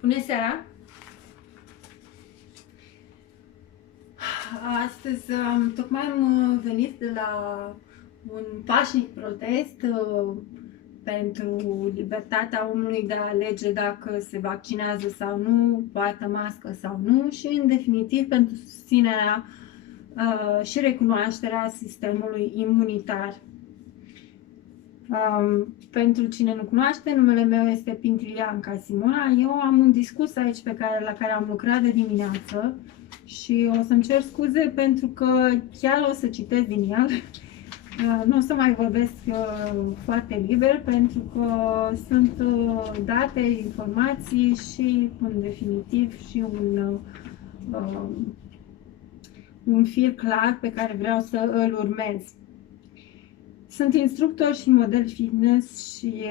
Bună seara! Astăzi tocmai am venit de la un pașnic protest pentru libertatea omului de a alege dacă se vaccinează sau nu, poartă mască sau nu și, în definitiv, pentru susținerea și recunoașterea sistemului imunitar. Pentru cine nu cunoaște, numele meu este Pintilianca Simona. Eu am un discurs aici la care am lucrat de dimineață și o să-mi cer scuze pentru că chiar o să citesc din el. Nu o să mai vorbesc foarte liber pentru că sunt date, informații și, în definitiv, și un fir clar pe care vreau să îl urmez. Sunt instructor și model fitness și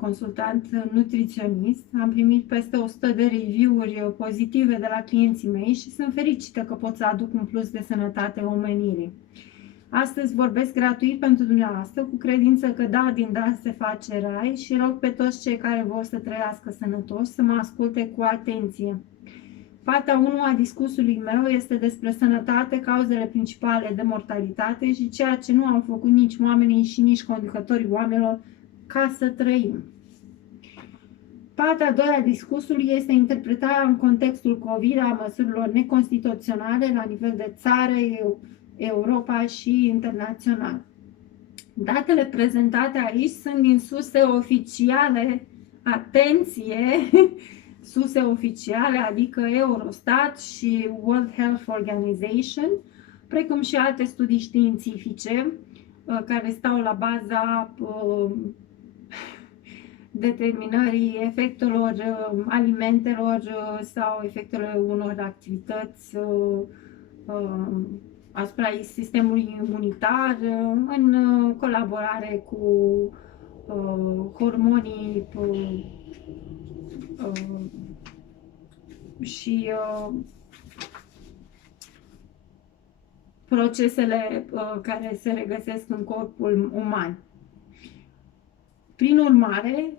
consultant nutriționist. Am primit peste 100 de review-uri pozitive de la clienții mei și sunt fericită că pot să aduc un plus de sănătate omenirii. Astăzi vorbesc gratuit pentru dumneavoastră, cu credință că da, din da se face rai, și rog pe toți cei care vor să trăiască sănătoși să mă asculte cu atenție. Partea 1 a discursului meu este despre sănătate, cauzele principale de mortalitate și ceea ce nu au făcut nici oamenii și nici conducătorii oamenilor ca să trăim. Partea a 2 a discursului este interpretarea în contextul COVID a măsurilor neconstituționale la nivel de țară, Europa și internațional. Datele prezentate aici sunt din surse oficiale, atenție, surse oficiale, adică Eurostat și World Health Organization, precum și alte studii științifice care stau la baza determinării efectelor alimentelor sau efectelor unor activități asupra sistemului imunitar în colaborare cu hormonii și procesele care se regăsesc în corpul uman. Prin urmare,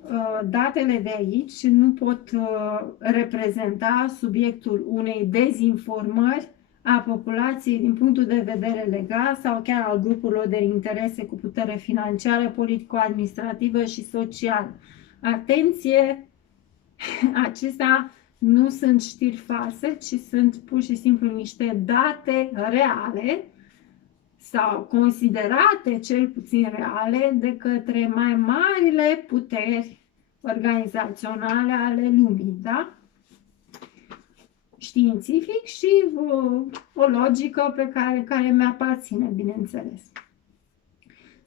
datele de aici nu pot reprezenta subiectul unei dezinformări a populației din punctul de vedere legal sau chiar al grupurilor de interese cu putere financiară, politico-administrativă și socială. Atenție! Acestea nu sunt știri false, ci sunt pur și simplu niște date reale sau considerate cel puțin reale de către mai marile puteri organizaționale ale lumii, da? Științific și o logică care mi-aparține, bineînțeles.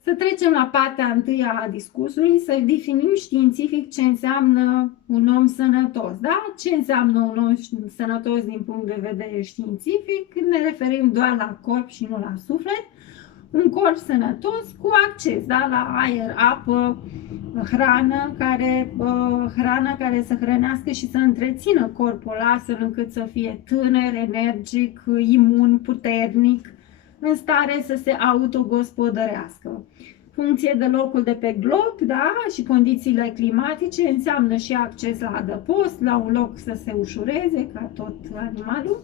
Să trecem la partea 1 a discursului, să definim științific ce înseamnă un om sănătos. Da? Ce înseamnă un om sănătos din punct de vedere științific? Ne referim doar la corp și nu la suflet. Un corp sănătos cu acces, da? La aer, apă, hrană care să hrănească și să întrețină corpul astfel încât să fie tânăr, energic, imun, puternic, în stare să se autogospodărească. Funcție de locul de pe glob, da, și condițiile climatice, înseamnă și acces la adăpost, la un loc să se ușureze, ca tot animalul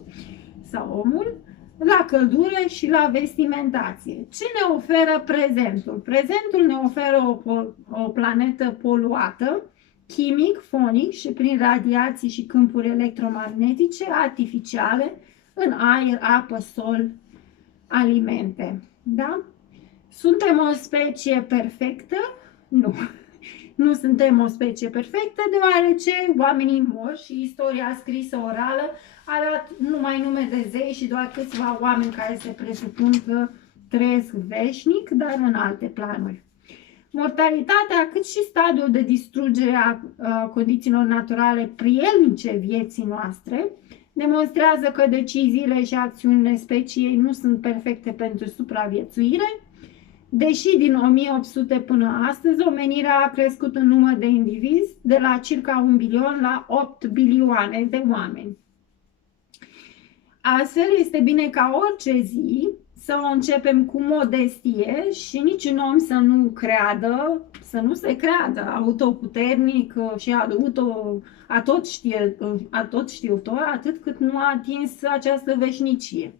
sau omul, la căldură și la vestimentație. Ce ne oferă prezentul? Prezentul ne oferă o planetă poluată, chimic, fonic și prin radiații și câmpuri electromagnetice artificiale în aer, apă, sol, alimente. Da? Suntem o specie perfectă? Nu. Nu suntem o specie perfectă, deoarece oamenii mor și istoria scrisă orală arată numai nume de zei și doar câțiva oameni care se presupun că trăiesc veșnic, dar în alte planuri. Mortalitatea, cât și stadiul de distrugere a condițiilor naturale prielnice vieții noastre, demonstrează că deciziile și acțiunile speciei nu sunt perfecte pentru supraviețuire, deși din 1800 până astăzi omenirea a crescut în număr de indivizi de la circa 1 bilion la 8 bilioane de oameni. Astfel, este bine ca orice zi să o începem cu modestie și niciun om să nu creadă, să nu se creadă autoputernic și atot știutor, atât cât nu a atins această veșnicie.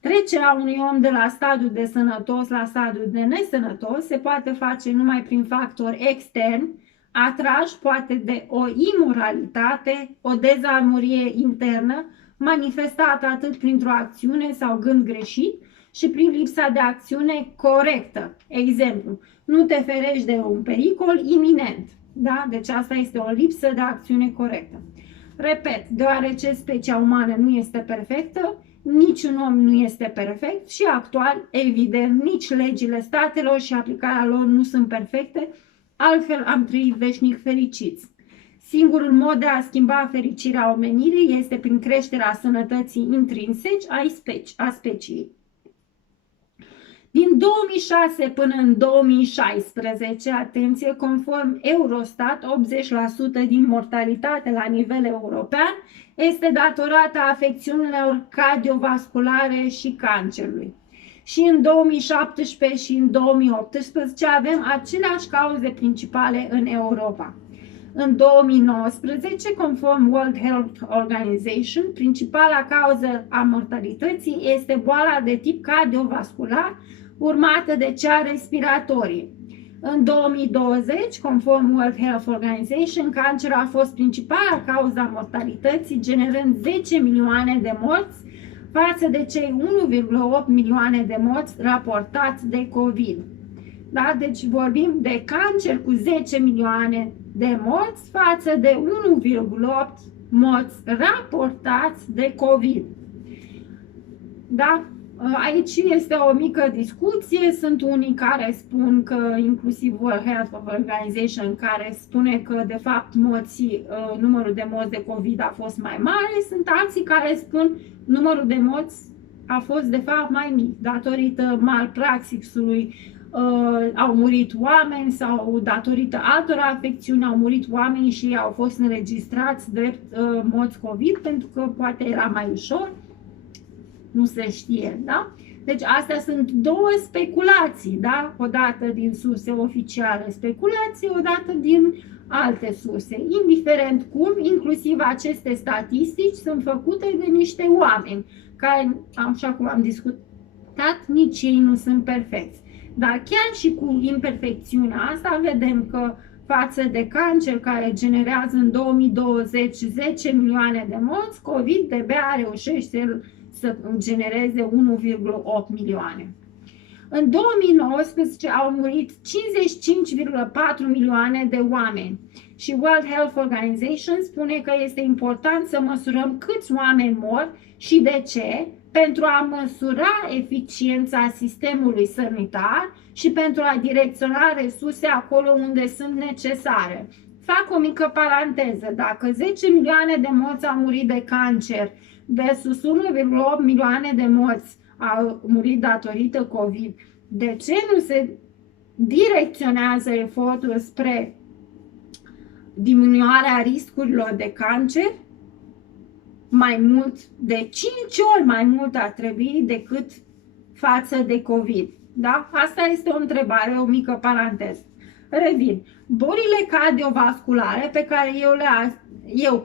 Trecerea unui om de la stadiul de sănătos la stadiul de nesănătos se poate face numai prin factori externi, atrași poate de o imoralitate, o dezarmorie internă, manifestată atât printr-o acțiune sau gând greșit și prin lipsa de acțiune corectă. Exemplu, nu te ferești de un pericol iminent. Da? Deci asta este o lipsă de acțiune corectă. Repet, deoarece specia umană nu este perfectă, niciun om nu este perfect și actual, evident, nici legile statelor și aplicarea lor nu sunt perfecte, altfel am trăit veșnic fericiți. Singurul mod de a schimba fericirea omenirii este prin creșterea sănătății intrinseci a speciei. Din 2006 până în 2016, atenție, conform Eurostat, 80% din mortalitate la nivel european este datorată afecțiunilor cardiovasculare și cancerului. Și în 2017 și în 2018 avem aceleași cauze principale în Europa. În 2019, conform World Health Organization, principala cauză a mortalității este boala de tip cardiovascular, urmată de cea respiratorie. În 2020, conform World Health Organization, cancerul a fost principala cauză a mortalității, generând 10 milioane de morți față de cei 1,8 milioane de morți raportați de COVID. Da? Deci vorbim de cancer cu 10 milioane de morți față de 1,8 morți raportați de COVID. Da? Aici este o mică discuție, sunt unii care spun că, inclusiv World Health Organization, care spune că de fapt numărul de morți de COVID a fost mai mare, sunt alții care spun numărul de morți a fost de fapt mai mic, datorită malpraxisului, au murit oameni sau datorită altor afecțiuni au murit oameni și au fost înregistrați drept morți COVID pentru că poate era mai ușor. Nu se știe, da? Deci astea sunt două speculații, da? Odată din surse oficiale speculații, odată din alte surse. Indiferent cum, inclusiv aceste statistici sunt făcute de niște oameni care, așa cum am discutat, nici ei nu sunt perfecți. Dar chiar și cu imperfecțiunea asta vedem că față de cancer care generează în 2020 10 milioane de morți, COVID de-abia reușește să genereze 1,8 milioane. În 2019 au murit 55,4 milioane de oameni și World Health Organization spune că este important să măsurăm câți oameni mor și de ce, pentru a măsura eficiența sistemului sanitar și pentru a direcționa resurse acolo unde sunt necesare. Fac o mică paranteză. Dacă 10 milioane de morți au murit de cancer versus 1,8 milioane de morți au murit datorită COVID, de ce nu se direcționează efortul spre diminuarea riscurilor de cancer? Mai mult, de 5 ori mai mult ar trebui decât față de COVID. Da? Asta este o întrebare, o mică paranteză. Revin. Bolile cardiovasculare pe care eu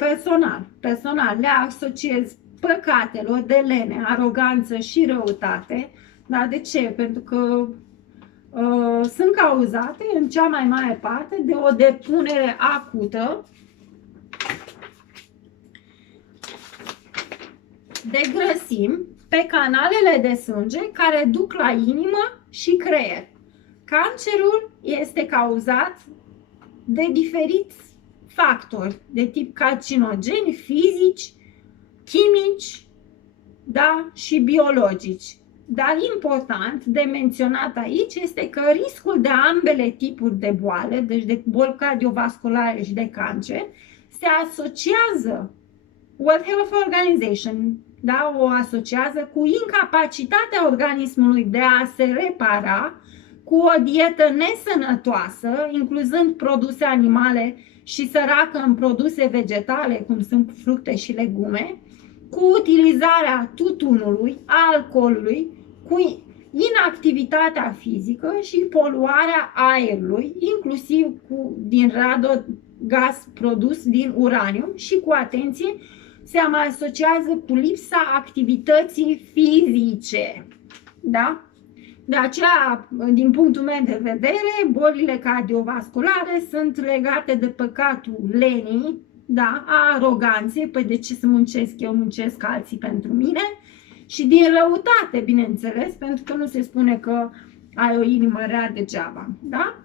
personal le asociez păcatelor de lene, aroganță și răutate. Da? De ce? Pentru că sunt cauzate în cea mai mare parte de o depunere acută de grăsimi pe canalele de sânge care duc la inimă și creier. Cancerul este cauzat de diferiți factori de tip carcinogeni, fizici, chimici, da, și biologici. Dar important de menționat aici este că riscul de ambele tipuri de boale, deci de boli cardiovasculare și de cancer, se asociază, World Health Organization, da, o asociază cu incapacitatea organismului de a se repara, cu o dietă nesănătoasă, incluzând produse animale și săracă în produse vegetale, cum sunt fructe și legume, cu utilizarea tutunului, alcoolului, cu inactivitatea fizică și poluarea aerului, inclusiv din radogaz produs din uraniu și, cu atenție, se mai asociază cu lipsa activității fizice. Da? De aceea, din punctul meu de vedere, bolile cardiovasculare sunt legate de păcatul lenii, da? A aroganței, păi de ce să muncesc eu, muncesc alții pentru mine, și din răutate, bineînțeles, pentru că nu se spune că ai o inimă rea degeaba. Da?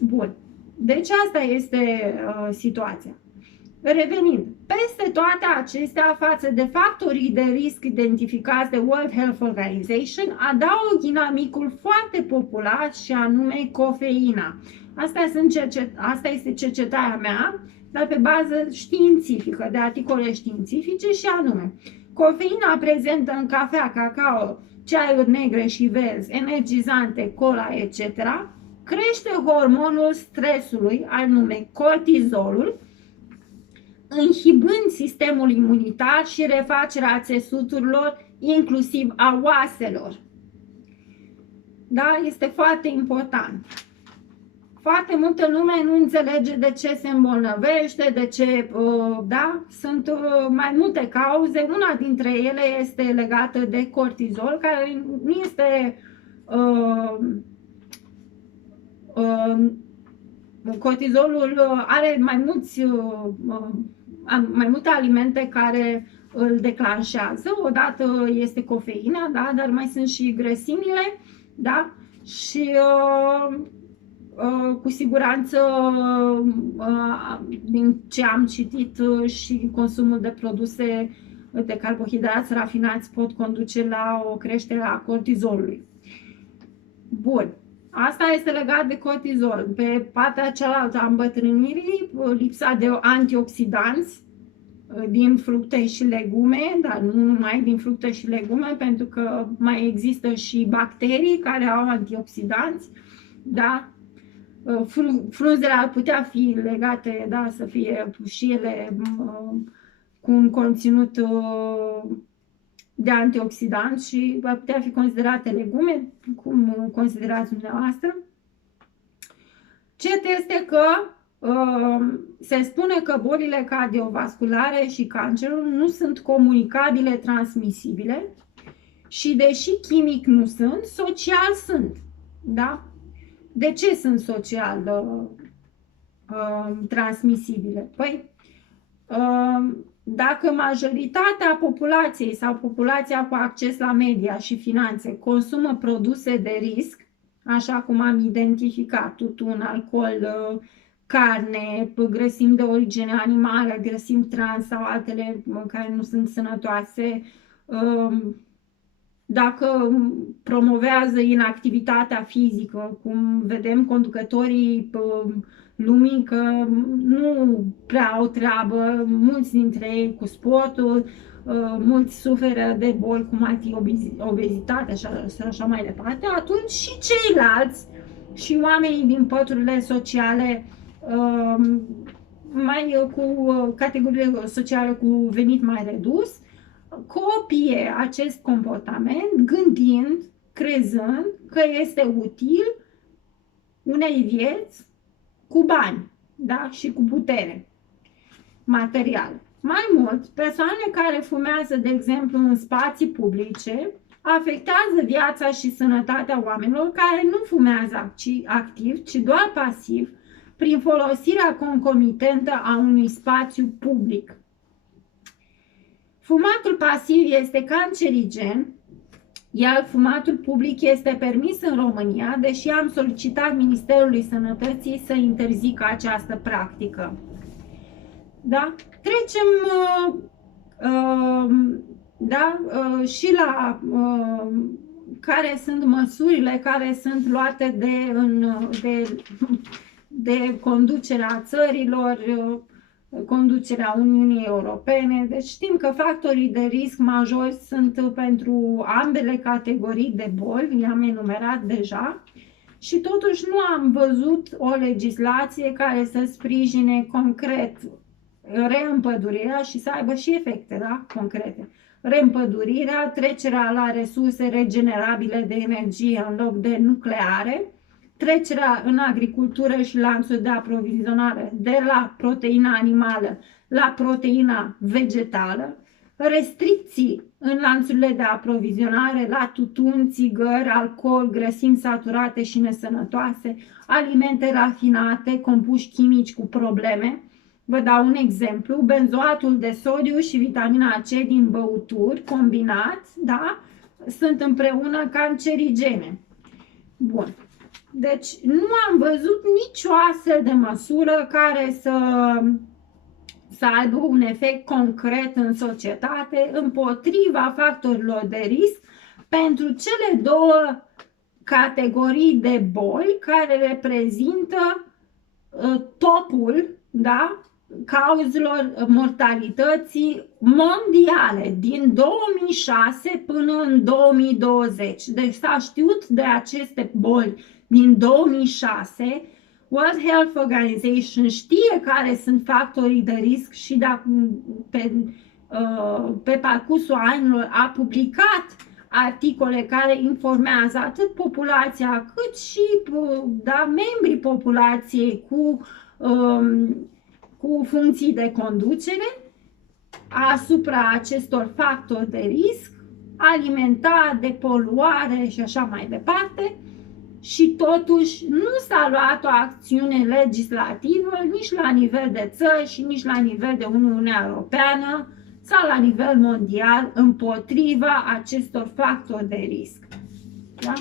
Bun. Deci asta este situația. Revenind, peste toate acestea, față de factorii de risc identificați de World Health Organization, adaug inamicul foarte popular și anume cofeina. Asta este cercetarea mea, dar pe bază științifică, de articole științifice, și anume cofeina prezentă în cafea, cacao, ceaiuri negre și verzi, energizante, cola, etc., crește hormonul stresului, anume cortizolul, inhibând sistemul imunitar și refacerea țesuturilor, inclusiv a oaselor. Da? Este foarte important. Foarte multă lume nu înțelege de ce se îmbolnăvește, de ce, da? Sunt mai multe cauze. Una dintre ele este legată de cortizol, care nu este cortizolul are mai multe alimente care îl declanșează. Odată este cofeina, da? Dar mai sunt și grăsimile, da? Și cu siguranță, din ce am citit, și consumul de produse de carbohidrați rafinați pot conduce la o creștere a cortizolului. Bun. Asta este legat de cortizol. Pe partea cealaltă a îmbătrânirii, lipsa de antioxidanți din fructe și legume, dar nu numai din fructe și legume, pentru că mai există și bacterii care au antioxidanți, da? Frunzele ar putea fi legate, da, să fie și ele cu un conținut de antioxidanți și ar putea fi considerate legume, cum considerați dumneavoastră. Cert este că se spune că bolile cardiovasculare și cancerul nu sunt comunicabile, transmisibile, și deși chimic nu sunt, social sunt. Da? De ce sunt social transmisibile? Păi, dacă majoritatea populației sau populația cu acces la media și finanțe consumă produse de risc, așa cum am identificat, tutun, alcool, carne, grăsimi de origine animală, grăsimi trans sau altele care nu sunt sănătoase, dacă promovează inactivitatea fizică, cum vedem conducătorii lumii că nu prea au treabă, mulți dintre ei cu sportul, mulți suferă de boli cum ar fi obezitatea și așa mai departe, atunci și ceilalți și oamenii din păturile sociale, mai cu categorii sociale cu venit mai redus, copie acest comportament gândind, crezând că este util unei vieți cu bani, da? Și cu putere materială. Mai mult, persoane care fumează, de exemplu, în spații publice, afectează viața și sănătatea oamenilor care nu fumează activ, ci doar pasiv, prin folosirea concomitentă a unui spațiu public. Fumatul pasiv este cancerigen, iar fumatul public este permis în România, deși am solicitat Ministerului Sănătății să interzică această practică. Da? Trecem și la care sunt măsurile care sunt luate de conducerea țărilor, conducerea Uniunii Europene. Deci știm că factorii de risc majori sunt pentru ambele categorii de boli, le-am enumerat deja, și totuși nu am văzut o legislație care să sprijine concret reîmpădurirea și să aibă și efecte, da, concrete. reîmpădurirea, trecerea la resurse regenerabile de energie în loc de nucleare, trecerea în agricultură și lanțul de aprovizionare de la proteina animală la proteina vegetală, restricții în lanțurile de aprovizionare la tutun, țigări, alcool, grăsimi saturate și nesănătoase, alimente rafinate, compuși chimici cu probleme. Vă dau un exemplu, benzoatul de sodiu și vitamina C din băuturi combinați, da, sunt împreună cancerigene. Bun. Deci nu am văzut nicio astfel de măsură care să aibă un efect concret în societate împotriva factorilor de risc pentru cele două categorii de boli care reprezintă topul, da, cauzelor mortalității mondiale din 2006 până în 2020. Deci s-a știut de aceste boli din 2006. World Health Organization știe care sunt factorii de risc și pe parcursul anilor a publicat articole care informează atât populația cât și membrii populației cu funcții de conducere asupra acestor factori de risc, alimentar, de poluare și așa mai departe. Și totuși nu s-a luat o acțiune legislativă nici la nivel de țări și nici la nivel de Uniunea Europeană sau la nivel mondial împotriva acestor factori de risc. Da?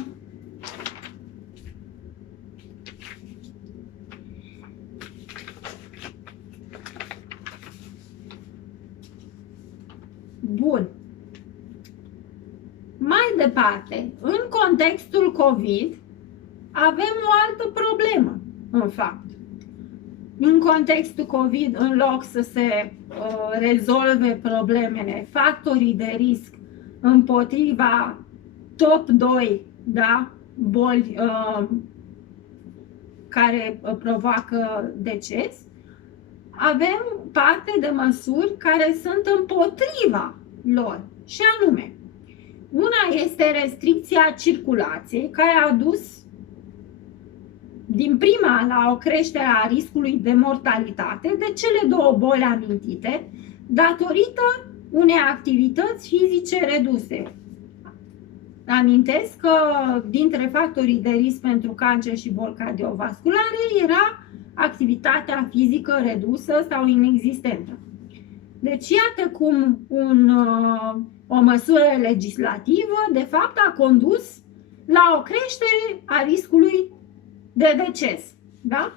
Bun. Mai departe, în contextul COVID, avem o altă problemă, în fapt. În contextul COVID, în loc să se rezolve problemele, factorii de risc împotriva top 2, da, boli care provoacă deces, avem parte de măsuri care sunt împotriva lor. Și anume, una este restricția circulației, care a dus din prima la o creștere a riscului de mortalitate de cele două boli amintite, datorită unei activități fizice reduse. Amintesc că dintre factorii de risc pentru cancer și boli cardiovasculare era activitatea fizică redusă sau inexistentă. Deci iată cum o măsură legislativă de fapt a condus la o creștere a riscului de deces. Da?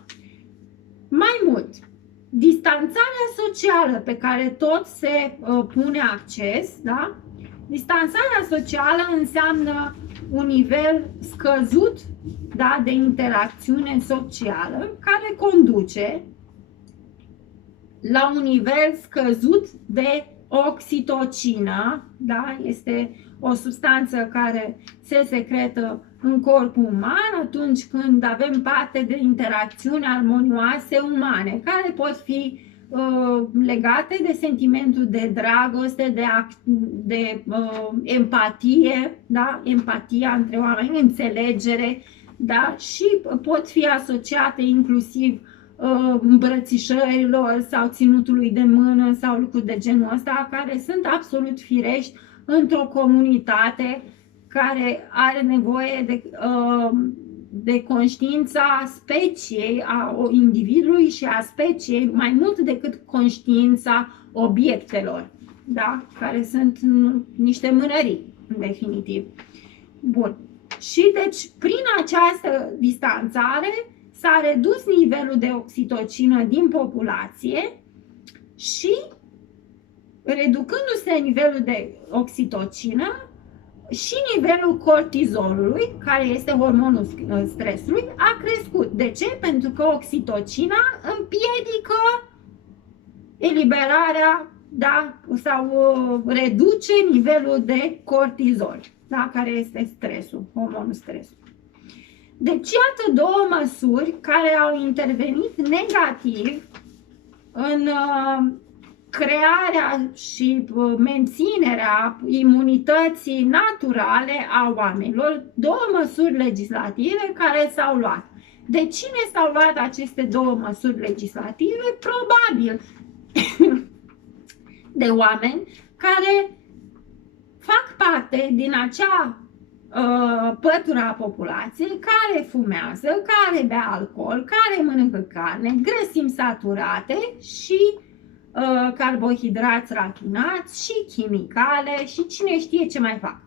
Mai mult, distanțarea socială pe care tot se pune acces, da? Distanțarea socială înseamnă un nivel scăzut, da, de interacțiune socială care conduce la un nivel scăzut de oxitocină, da? Este o substanță care se secretă în corpul uman atunci când avem parte de interacțiuni armonioase umane, care pot fi legate de sentimentul de dragoste, de empatie, da? Empatia între oameni, înțelegere, da? Și pot fi asociate inclusiv îmbrățișărilor sau ținutului de mână sau lucruri de genul ăsta, care sunt absolut firești într-o comunitate care are nevoie de conștiința speciei, a individului și a speciei, mai mult decât conștiința obiectelor, da? Care sunt niște mânării, în definitiv. Bun. Și deci, prin această distanțare, s-a redus nivelul de oxitocină din populație și, reducându-se nivelul de oxitocină, și nivelul cortizolului, care este hormonul stresului, a crescut. De ce? Pentru că oxitocina împiedică eliberarea, da, sau reduce nivelul de cortizol, da, care este stresul, hormonul stresului. Deci, iată două măsuri care au intervenit negativ în crearea și menținerea imunității naturale a oamenilor, două măsuri legislative care s-au luat. De cine s-au luat aceste două măsuri legislative? Probabil de oameni care fac parte din acea pătură a populației care fumează, care bea alcool, care mănâncă carne, grăsimi saturate și carbohidrați rafinați și chimicale și cine știe ce mai fac.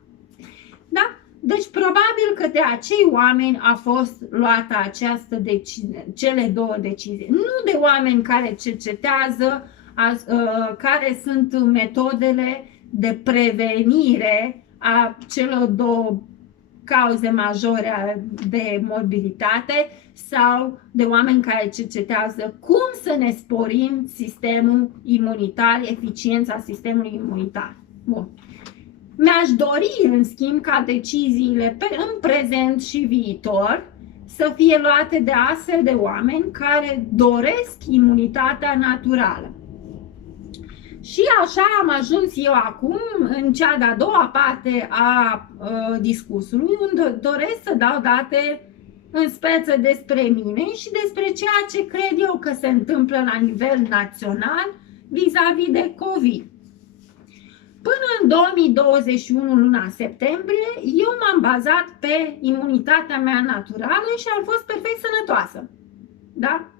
Da? Deci probabil că de acei oameni a fost luată această decizie, cele două decizii. Nu de oameni care cercetează care sunt metodele de prevenire a celor două cauze majore de morbiditate sau de oameni care cercetează cum să ne sporim sistemul imunitar, eficiența sistemului imunitar. Bun. Mi-aș dori, în schimb, ca deciziile în prezent și viitor să fie luate de astfel de oameni care doresc imunitatea naturală. Și așa am ajuns eu acum în cea de-a doua parte a discursului, unde doresc să dau date în speță despre mine și despre ceea ce cred eu că se întâmplă la nivel național vis-a-vis de COVID. Până în 2021, luna septembrie, eu m-am bazat pe imunitatea mea naturală și am fost perfect sănătoasă. Da?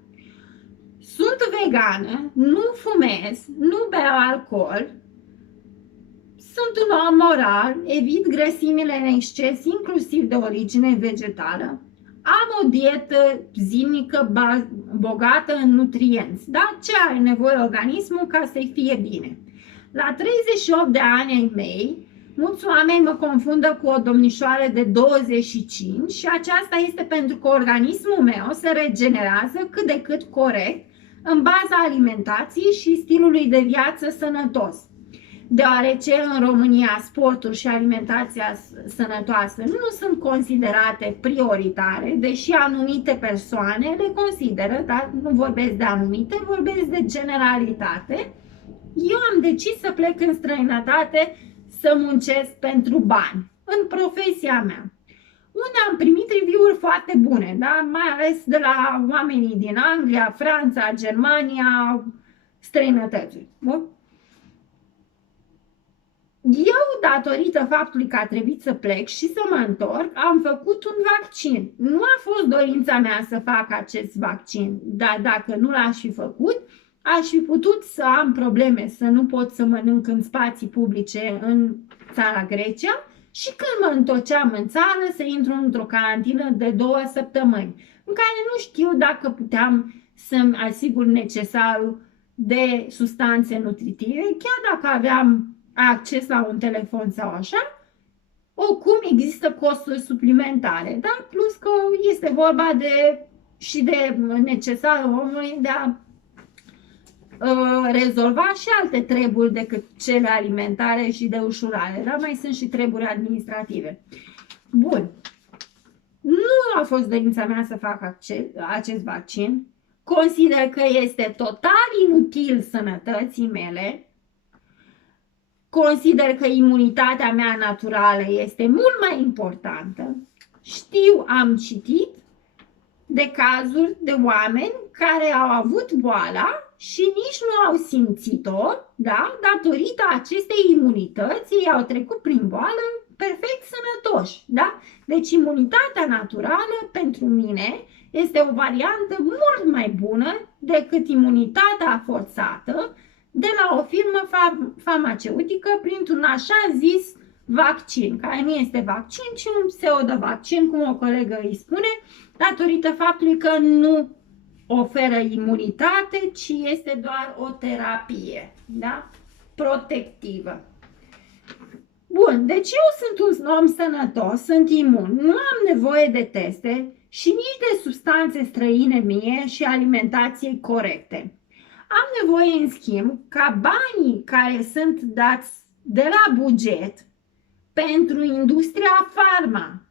Sunt vegană, nu fumez, nu beau alcool, sunt un om moral, evit grăsimile în exces, inclusiv de origine vegetală, am o dietă zilnică bogată în nutrienți, da? Ce are nevoie organismul ca să-i fie bine. La 38 de ani ai mei, mulți oameni mă confundă cu o domnișoară de 25 și aceasta este pentru că organismul meu se regenerează cât de cât corect în baza alimentației și stilului de viață sănătos. Deoarece în România sportul și alimentația sănătoasă nu sunt considerate prioritare, deși anumite persoane le consideră, dar nu vorbesc de anumite, vorbesc de generalitate, eu am decis să plec în străinătate să muncesc pentru bani, în profesia mea, unde am primit review-uri foarte bune, da? Mai ales de la oamenii din Anglia, Franța, Germania, străinătăți. Bun? Eu, datorită faptului că a trebuit să plec și să mă întorc, am făcut un vaccin. Nu a fost dorința mea să fac acest vaccin, dar dacă nu l-aș fi făcut, aș fi putut să am probleme, să nu pot să mănânc în spații publice în țara Grecia și când mă întorceam în țară să intru într-o carantină de 2 săptămâni, în care nu știu dacă puteam să-mi asigur necesarul de substanțe nutritive, chiar dacă aveam acces la un telefon sau așa, oricum există costuri suplimentare, da? Plus că este vorba și de necesarul omului de a rezolva și alte treburi decât cele alimentare și de ușurare, dar mai sunt și treburi administrative. Bun. Nu a fost dorința mea să fac acest vaccin. Consider că este total inutil sănătății mele. Consider că imunitatea mea naturală este mult mai importantă. Știu, am citit de cazuri de oameni care au avut boala și nici nu au simțit-o, da? Datorită acestei imunități, ei au trecut prin boală perfect sănătoși, da? Deci imunitatea naturală pentru mine este o variantă mult mai bună decât imunitatea forțată de la o firmă farmaceutică printr-un așa zis vaccin, care nu este vaccin, ci un pseudovaccin, cum o colegă îi spune, datorită faptului că nu oferă imunitate, ci este doar o terapie, da? Protectivă. Bun, deci eu sunt un om sănătos, sunt imun, nu am nevoie de teste și nici de substanțe străine mie și alimentației corecte. Am nevoie, în schimb, ca banii care sunt dați de la buget pentru industria farma,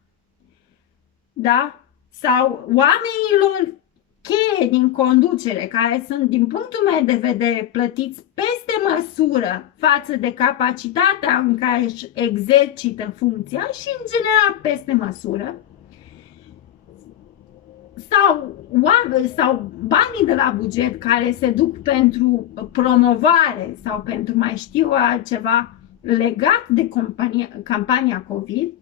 da? Sau oamenilor cheie din conducere, care sunt, din punctul meu de vedere, plătiți peste măsură față de capacitatea în care își exercită funcția și, în general, peste măsură, sau banii de la buget care se duc pentru promovare sau pentru mai știu altceva legat de campania COVID,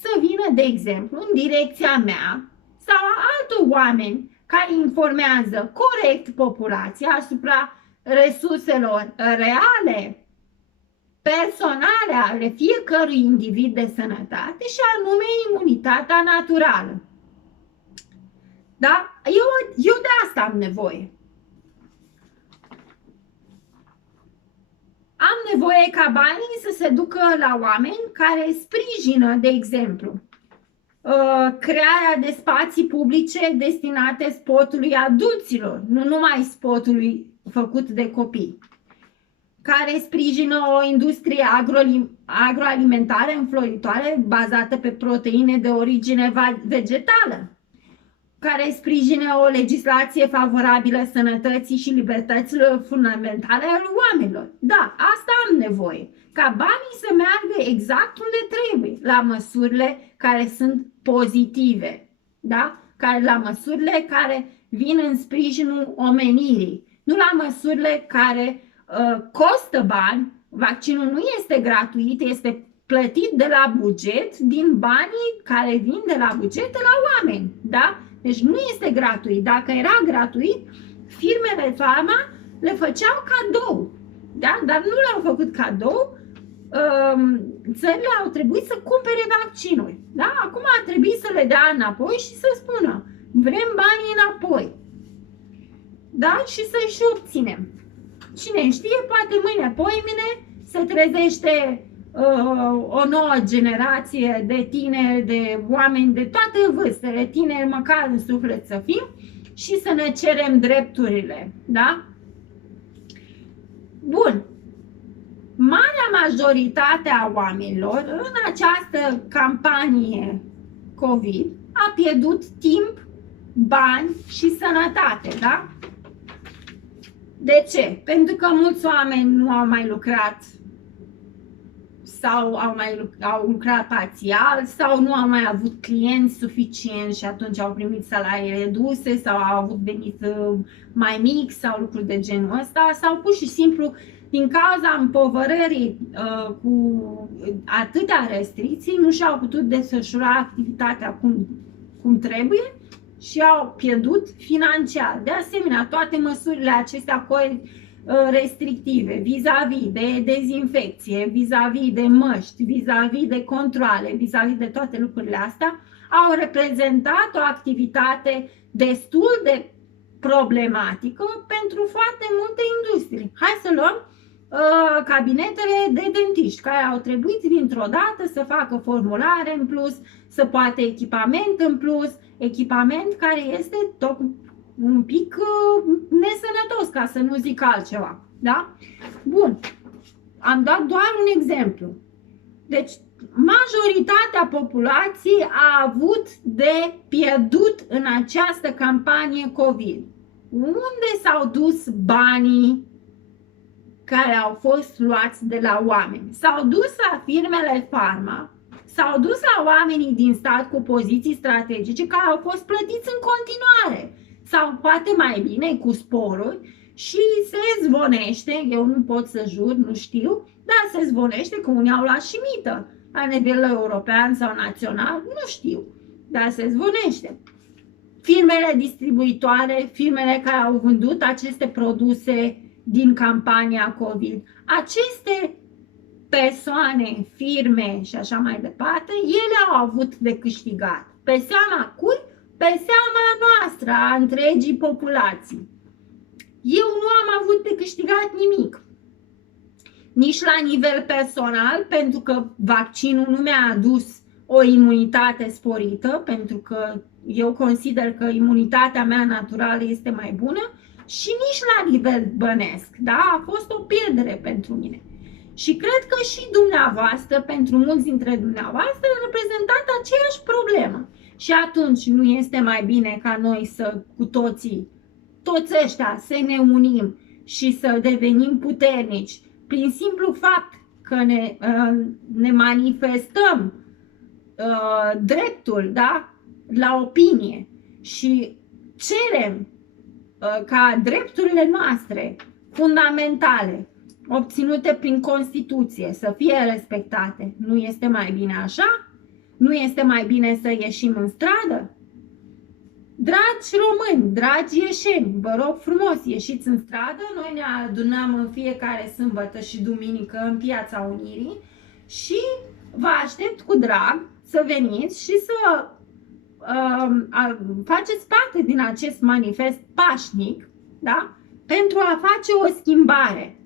să vină, de exemplu, în direcția mea sau a altor oameni care informează corect populația asupra resurselor reale, personale ale fiecărui individ de sănătate și anume imunitatea naturală. Da? Eu de asta am nevoie. Am nevoie ca banii să se ducă la oameni care sprijină, de exemplu, crearea de spații publice destinate spotului adulților, nu numai spotului făcut de copii, care sprijină o industrie agroalimentară înfloritoare bazată pe proteine de origine vegetală, care sprijină o legislație favorabilă sănătății și libertăților fundamentale ale oamenilor. Da, asta am nevoie, ca banii să meargă exact unde trebuie, la măsurile care sunt pozitive, da? La măsurile care vin în sprijinul omenirii, nu la măsurile care costă bani. Vaccinul nu este gratuit, este plătit de la buget, din banii care vin de la buget de la oameni, da? Deci nu este gratuit. Dacă era gratuit, firmele farma le făceau cadou, da? Dar nu le-au făcut cadou. Țările au trebuit să cumpere vaccinuri, da? Acum ar trebui să le dea înapoi și să spună: vrem banii înapoi, da? Și să-i și obținem. Cine știe, poate mâine, poimine, se trezește o nouă generație de tineri, de oameni de toate vârstele, tineri măcar în suflet să fim, și să ne cerem drepturile, da? Bun. Marea majoritate a oamenilor în această campanie COVID a pierdut timp, bani și sănătate, da? De ce? Pentru că mulți oameni nu au mai lucrat sau au lucrat parțial sau nu au mai avut clienți suficienți și atunci au primit salarii reduse sau au avut venit mai mic sau lucruri de genul ăsta, sau pur și simplu din cauza împovărării cu atâtea restricții nu și-au putut desfășura activitatea cum trebuie și au pierdut financiar. De asemenea, toate măsurile acestea restrictive vis-a-vis de dezinfecție, vis-a-vis de măști, vis-a-vis de controale, vis-a-vis de toate lucrurile astea, au reprezentat o activitate destul de problematică pentru foarte multe industrii. Hai să luăm cabinetele de dentiști, care au trebuit dintr-o dată să facă formulare în plus, să poată echipament în plus, echipament care este tot un pic nesănătos, ca să nu zic altceva, da? Bun, am dat doar un exemplu. Deci, majoritatea populației a avut de pierdut în această campanie COVID. Unde s-au dus banii care au fost luați de la oameni? S-au dus la firmele farma, s-au dus la oamenii din stat cu poziții strategice care au fost plătiți în continuare, sau poate mai bine cu sporuri, și se zvonește, eu nu pot să jur, nu știu, dar se zvonește că unii au luat și mită la nivel european sau național, nu știu, dar se zvonește. Firmele distribuitoare, firmele care au vândut aceste produse din campania COVID, aceste persoane, firme și așa mai departe, ele au avut de câștigat. Pe seama cui? Pe seama noastră, a întregii populații. Eu nu am avut de câștigat nimic. Nici la nivel personal, pentru că vaccinul nu mi-a adus o imunitate sporită, pentru că eu consider că imunitatea mea naturală este mai bună, și nici la nivel bănesc. Da? A fost o pierdere pentru mine. Și cred că și dumneavoastră, pentru mulți dintre dumneavoastră, reprezentați aceeași problemă. Și atunci nu este mai bine ca noi să, cu toți ăștia, să ne unim și să devenim puternici prin simplu fapt că ne manifestăm dreptul, da, la opinie și cerem ca drepturile noastre fundamentale obținute prin Constituție să fie respectate. Nu este mai bine așa? Nu este mai bine să ieșim în stradă? Dragi români, dragi ieșeni, vă rog frumos, ieșiți în stradă. Noi ne adunăm în fiecare sâmbătă și duminică în Piața Unirii și vă aștept cu drag să veniți și să faceți parte din acest manifest pașnic, da? Pentru a face o schimbare.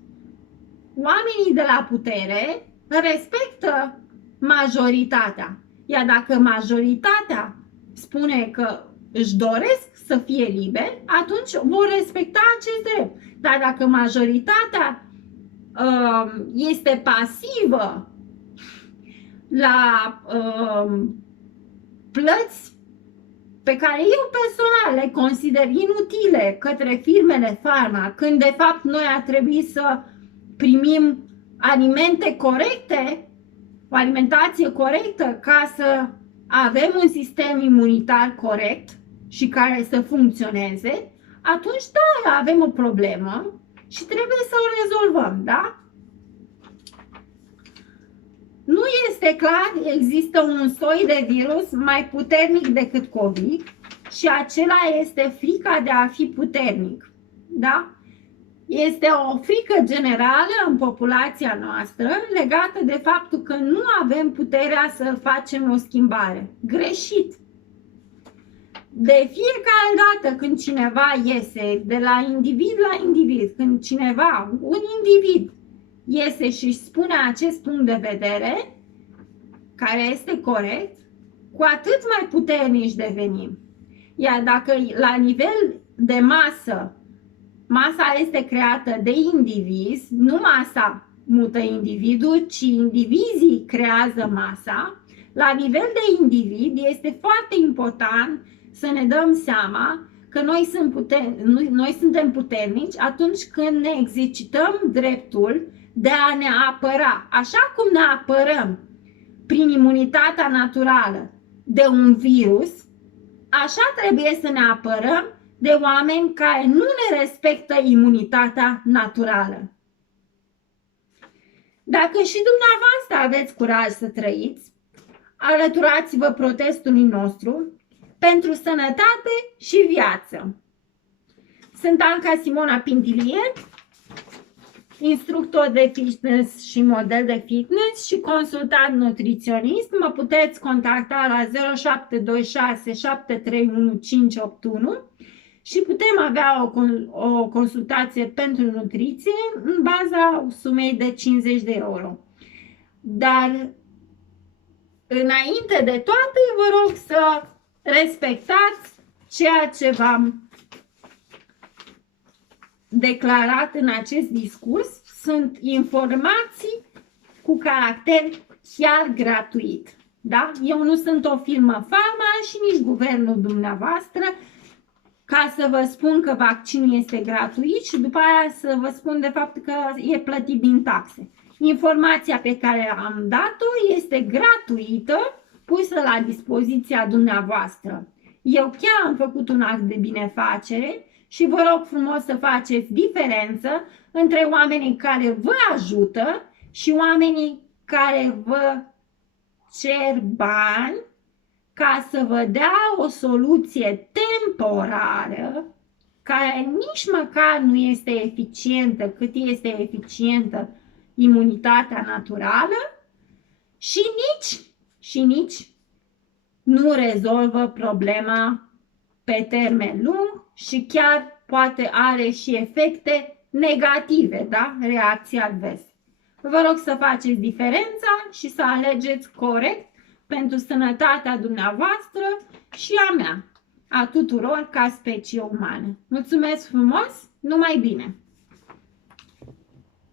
Oamenii de la putere respectă majoritatea. Iar dacă majoritatea spune că își doresc să fie liberi, atunci vor respecta acest drept. Dar dacă majoritatea este pasivă la plăți pe care eu personal le consider inutile către firmele farma, când de fapt noi ar trebui să primim alimente corecte, o alimentație corectă ca să avem un sistem imunitar corect și care să funcționeze, atunci da, avem o problemă și trebuie să o rezolvăm, da? Nu este clar, există un soi de virus mai puternic decât COVID și acela este frica de a fi puternic, da? Este o frică generală în populația noastră legată de faptul că nu avem puterea să facem o schimbare. Greșit! De fiecare dată când cineva iese de la individ la individ, când cineva, un individ, iese și își spune acest punct de vedere, care este corect, cu atât mai puternici devenim. Iar dacă la nivel de masă, masa este creată de indivizi, nu masa mută individul, ci indivizii creează masa, la nivel de individ este foarte important să ne dăm seama că noi suntem puternici atunci când ne exercităm dreptul de a ne apăra. Așa cum ne apărăm prin imunitatea naturală de un virus, așa trebuie să ne apărăm de oameni care nu ne respectă imunitatea naturală. Dacă și dumneavoastră aveți curaj să trăiți, alăturați-vă protestului nostru pentru sănătate și viață. Sunt Anca Simona Pintilie, instructor de fitness și model de fitness și consultant nutriționist. Mă puteți contacta la 0726 731 581 și putem avea o consultație pentru nutriție în baza sumei de 50 de euro. Dar înainte de toate, vă rog să respectați ceea ce v-am declarat în acest discurs. Sunt informații cu caracter chiar gratuit. Da? Eu nu sunt o firmă farma și nici guvernul dumneavoastră ca să vă spun că vaccinul este gratuit și după aia să vă spun de fapt că e plătit din taxe. Informația pe care am dat-o este gratuită, pusă la dispoziția dumneavoastră. Eu chiar am făcut un act de binefacere și vă rog frumos să faceți diferență între oamenii care vă ajută și oamenii care vă cer bani ca să vă dea o soluție temporară care nici măcar nu este eficientă cât este eficientă imunitatea naturală și nici nu rezolvă problema pe termen lung și chiar poate are și efecte negative, da? Reacții adverse. Vă rog să faceți diferența și să alegeți corect pentru sănătatea dumneavoastră și a mea, a tuturor ca specie umană. Mulțumesc frumos, numai bine!